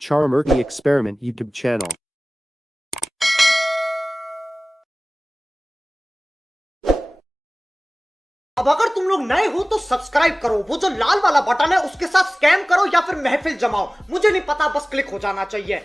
Charmerky Experiment YouTube channel. अब अगर तुम लोग नए हो तो सब्सक्राइब करो, वो जो लाल वाला बटन है उसके साथ स्कैम करो या फिर महफिल जमाओ, मुझे नहीं पता, बस क्लिक हो जाना चाहिए।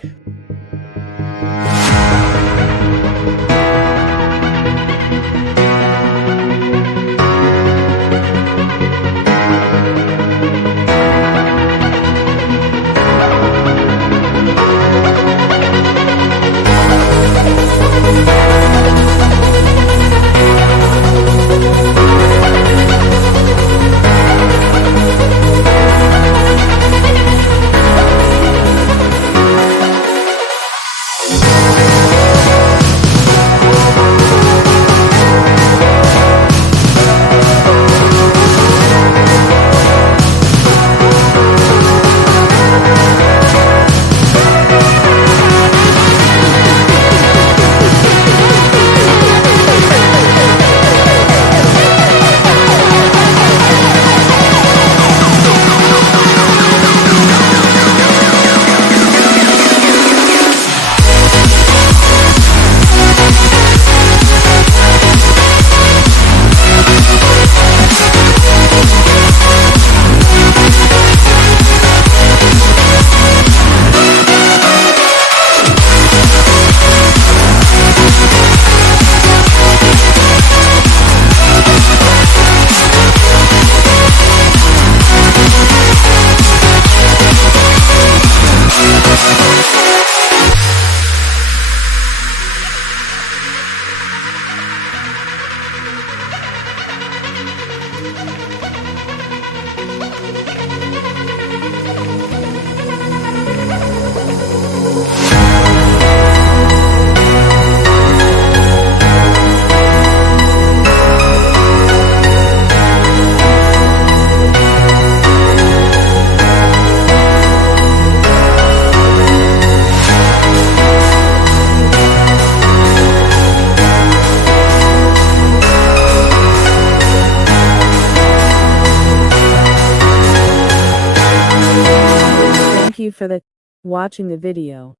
Thank you for watching the video.